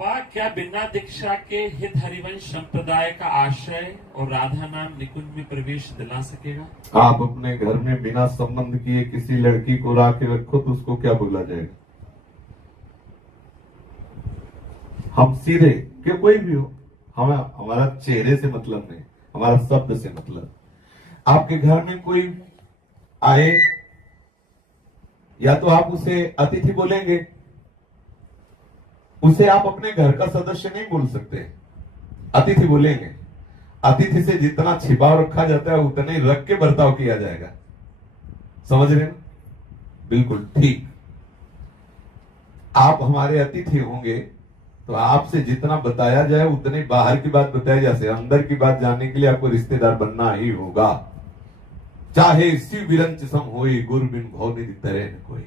बाबा, क्या बिना दीक्षा के हित हरिवंश संप्रदाय का आश्रय और राधा नाम निकुंज में प्रवेश दिला सकेगा? आप अपने घर में बिना संबंध किए किसी लड़की को ला के रखो तो उसको क्या बोला जाएगा? हम सीधे कि कोई भी हो, हमारा चेहरे से मतलब नहीं, हमारा शब्द से मतलब। आपके घर में कोई आए या तो आप उसे अतिथि बोलेंगे, उसे आप अपने घर का सदस्य नहीं बोल सकते, अतिथि बोलेंगे। अतिथि से जितना छिपाव रखा जाता है उतना ही रख के बर्ताव किया जाएगा। समझ रहे हैं? बिल्कुल ठीक। आप हमारे अतिथि होंगे तो आपसे जितना बताया जाए उतने बाहर की बात बताई जा सके। अंदर की बात जानने के लिए आपको रिश्तेदार बनना ही होगा। चाहे शिव विरंच सम होई, गुरु बिन भव निधि तरे न कोई।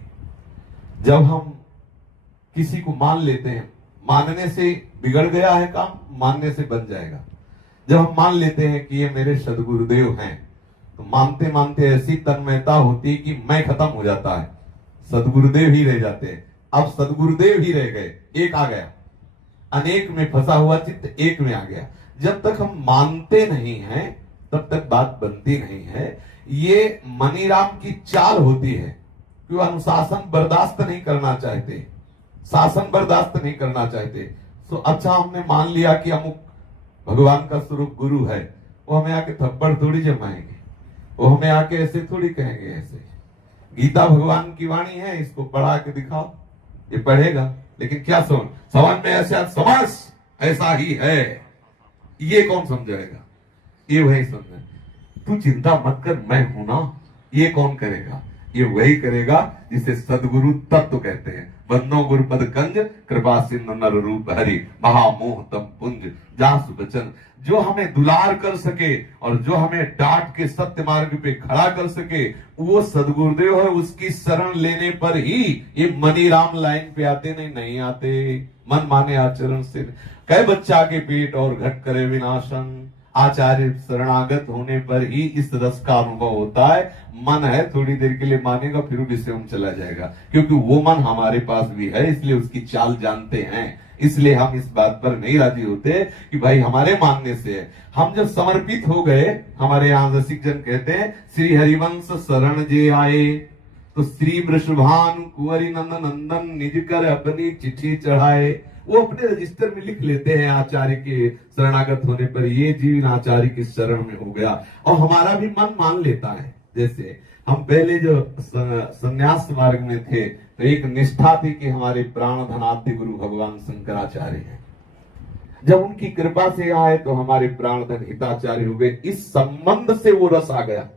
जब हम किसी को मान लेते हैं, मानने से बिगड़ गया है काम, मानने से बन जाएगा। जब हम मान लेते हैं कि ये मेरे सदगुरुदेव हैं, तो मानते मानते ऐसी तन्मयता होती है कि मैं खत्म हो जाता है, सदगुरुदेव ही रह जाते हैं। अब सदगुरुदेव ही रह गए, एक आ गया। अनेक में फंसा हुआ चित्त एक में आ गया। जब तक हम मानते नहीं हैं तब तक बात बनती नहीं है। ये मनीराम की चाल होती है कि वो अनुशासन बर्दाश्त नहीं करना चाहते, शासन बर्दाश्त नहीं करना चाहते। तो अच्छा, हमने मान लिया कि अमुक भगवान का स्वरूप गुरु है, वो हमें आके थप्पड़ थोड़ी जमाएंगे, वो हमें आके ऐसे थोड़ी कहेंगे। ऐसे गीता भगवान की वाणी है, इसको पढ़ा के दिखाओ, ये पढ़ेगा, लेकिन क्या समझ में ऐसा समाज ऐसा ही है, ये कौन समझाएगा? ये वही समझे। तू चिंता मत कर, मैं हूं ना, ये कौन करेगा? ये वही करेगा जिसे सदगुरु तत्व कहते हैं। बंदो गुरुपद कंज, कृपा सिंधु नर रूप हरि, महामोह तम पुंज जासु बचन। जो हमें दुलार कर सके और जो हमें डांट के सत्य मार्ग पे खड़ा कर सके, वो सदगुरुदेव है। उसकी शरण लेने पर ही ये मनीराम लाइन पे आते, नहीं आते। मन माने आचरण से कई बच्चा के पेट और घट करे विनाशन। आचार्य शरणागत होने पर ही इस रस का अनुभव होता है। मन है, थोड़ी देर के लिए मानेगा, फिर विषय में चला जाएगा, क्योंकि वो मन हमारे पास भी है, इसलिए उसकी चाल जानते हैं। इसलिए हम इस बात पर नहीं राजी होते कि भाई हमारे मानने से है। हम जब समर्पित हो गए, हमारे यहाँ रसिक जन कहते हैं, श्री हरिवंश शरण जे आए, तो श्री वृषभान कुंवरी नंदन नंदन निज कर अपनी चिट्ठी चढ़ाए। वो अपने रजिस्टर में लिख लेते हैं आचार्य के शरणागत होने पर, ये जीवन आचार्य की शरण में हो गया। और हमारा भी मन मान लेता है। जैसे हम पहले जो संन्यास मार्ग में थे, तो एक निष्ठा थी कि हमारे प्राण धनाद्य गुरु भगवान शंकराचार्य हैं। जब उनकी कृपा से आए तो हमारे प्राण धन हिताचार्य हो गए। इस संबंध से वो रस आ गया,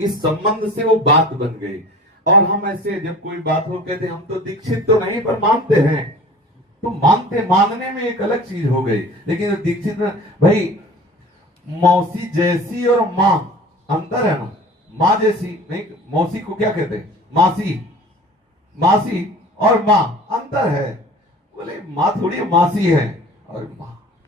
इस संबंध से वो बात बन गई। और हम ऐसे जब कोई बात हो कहते हम तो दीक्षित तो नहीं पर मानते हैं, तो मानने में एक अलग चीज हो गई। लेकिन दीक्षित में भाई मौसी जैसी और मां अंतर है ना। माँ जैसी नहीं, मौसी को क्या कहते हैं? मासी और माँ अंतर है। बोले माँ थोड़ी मासी है, और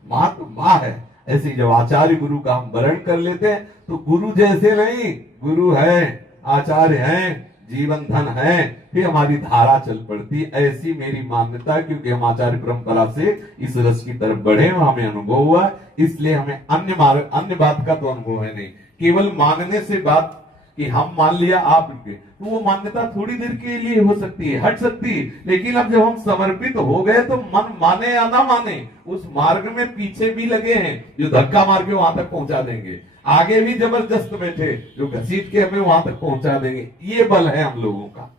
माँ तो माँ है। ऐसे जब आचार्य गुरु का हम वर्ण कर लेते हैं तो गुरु जैसे नहीं, गुरु है, आचार्य है, जीवन धन है, फिर हमारी धारा चल पड़ती। ऐसी मेरी मान्यता है, क्योंकि हम आचार्य परंपरा से इस रस की तरफ बढ़े, हमें अनुभव हुआ। इसलिए हमें अन्य बात का तो अनुभव है नहीं। केवल मानने से बात कि हम मान लिया आप के, तो वो मान्यता थोड़ी देर के लिए हो सकती है, हट सकती है। लेकिन अब जब हम समर्पित हो गए तो मन माने या ना माने, उस मार्ग में पीछे भी लगे हैं जो धक्का मार के वहां तक पहुंचा देंगे, आगे भी जबरदस्त बैठे जो घसीट के हमें वहां तक पहुंचा देंगे। ये बल है हम लोगों का।